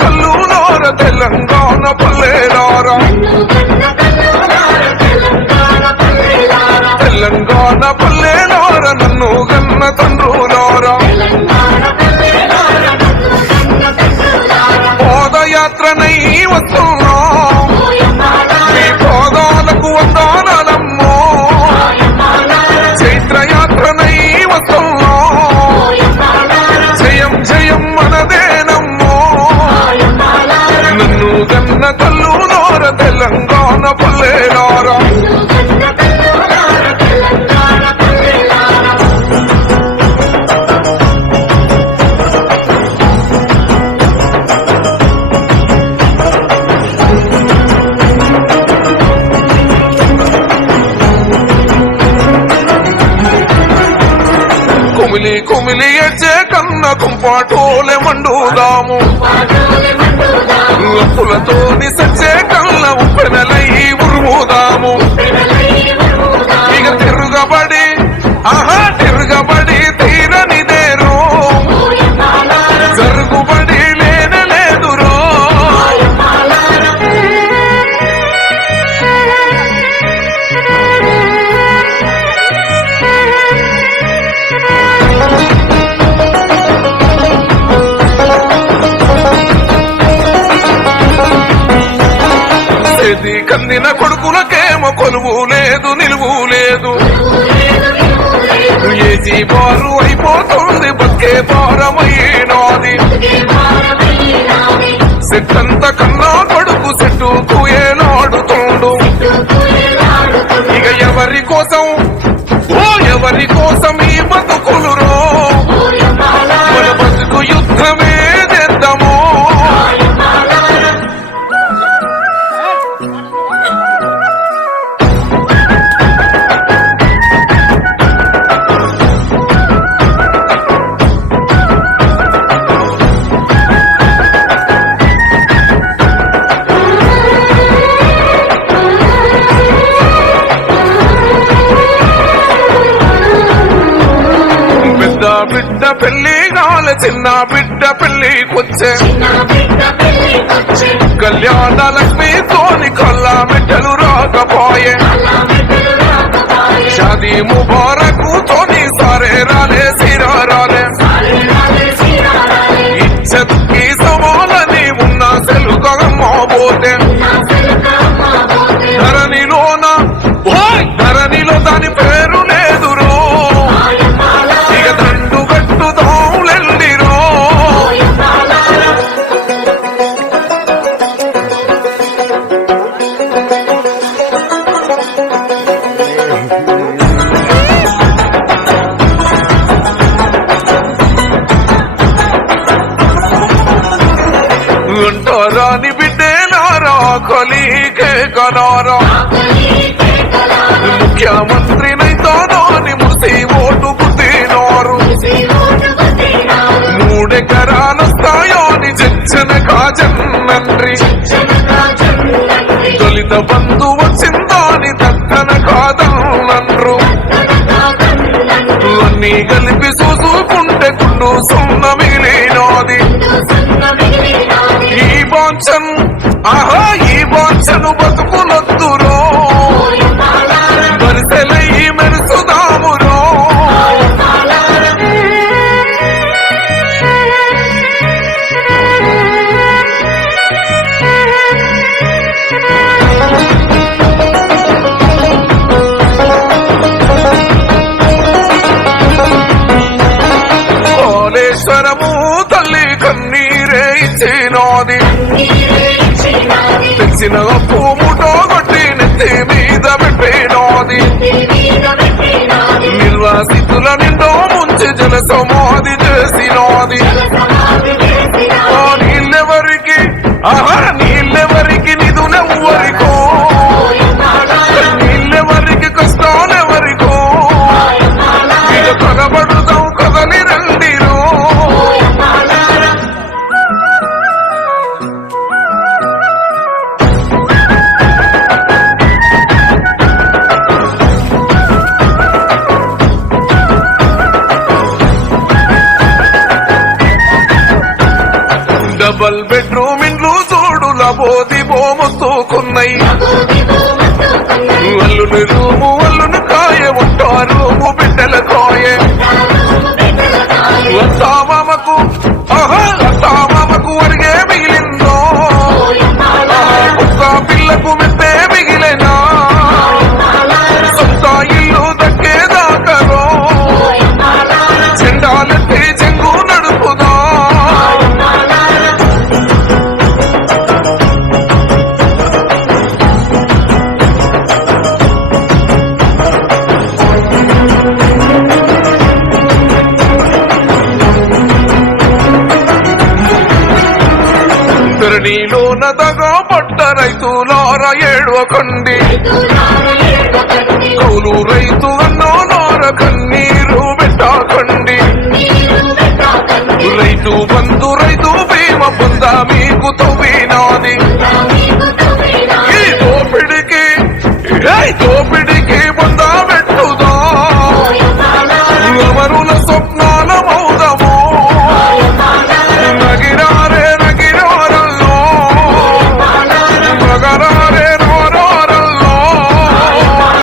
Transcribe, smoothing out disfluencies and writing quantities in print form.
తల్లులార తెలంగాణ పల్లెలారా తెలంగాణ పల్లెలార నన్ను గన్న తండ్రులారా పాదయాత్రనై వస్తున్నా మీ పాదాలకు వందనాలమ్మో చైత్రయాత్రనై వస్తున్నా జయం జయం మనదేనమ్మో నన్ను గన్న తల్లులార తెలంగాణ పల్లెలారా కుమిలి కుమిలి ఎచ్చే కన్న కుంపాటోలే మండుదాము అప్పులతోని సచ్చే కళ్ళ ఉప్పెనలై ఉరుముదాము ఇక తిరుగబడి తిరుగబడి తీరనిదేరో జరుగుబడి లేనలేదురో కందిన కొడుకులకేమో కొలువు లేదు నిలువు లేదు ఏజీ బారు అయిపోతుంది బతికే భారమైనాది సెట్టంత కన్నా కొడుకు సెట్టుకు ఏలాడుతుండు ఇక ఎవరి కోసం ఈ బతుకులురో మన బతుకు యుద్ధమే చేద్దాము బిడ్డ పెళ్లి కాలే చిన్న బిడ్డ పెళ్లికొచ్చే కళ్యాణ లక్ష్మి తోని కల్లా మెట్టలు రాకపోయే షాదీ ముబారకు తోని సారే రాలే సిరా రాలే ఇచ్చకి సవాలని ఉన్న సెలుకమ్మోతే ధరణిలో దాని పేరు లేదురో ఇక దండు గట్టుదావులెల్లిరో అంటారాని బిడ్డేలారా కలికే కనారా ముఖ్యమంత్రినైతానని ముసి ఓటు పుట్టినారు 3 ఎకరాలొస్తాయో అని జన కాజన్నండ్రి దళిత బంధు వచ్చిందా అని దక్కన కాదన్నండ్రు అన్నీ కలిపి చూసుకుంటే గుండు సున్న మిగిలినాది ఈ బాంఛను బతుకులొద్దురో వరిసెలై మెరుసుదామురో కాళేశ్వరము తల్లి కన్నీరే ఇచ్చినాది తెచ్చిన అప్పు ముఠో కొట్టి నెత్తి మీద పెట్టినాది నిర్వాసితుల నిండో ముంచి జల సమాధి చేసినాది నీళ్ళెవరికి నిధులెవ్వరికో నీళ్ళెవరికి కష్టాలెవరికో ఇక కనబడుతాం కదలి రండిరో డబల్ బెడ్రూమ్ ఇండ్లు చూడుల బోది బోమొత్తుకున్నాయి అల్లుని రూము అల్లుని కాయ ఉంటారు బిడ్డల కాయ అత్తామామకు అత్తామామకు అడిగే మిగిలిందో ఒక్క పిల్లకు మెత్తే మిగిలినా సొంత ఇల్లు దక్కేదాకరో చెండాలెత్తి చెంగు నడుపుదా ధరణిలోన దగా పట్ట రైతులార ఏడవకండి కౌలు రైతు అన్నో నార కన్నీరు పెట్టకండి రైతు బంధు రైతు బీమ పొంద మీకు తవ్వినాది ఈ దోపిడికి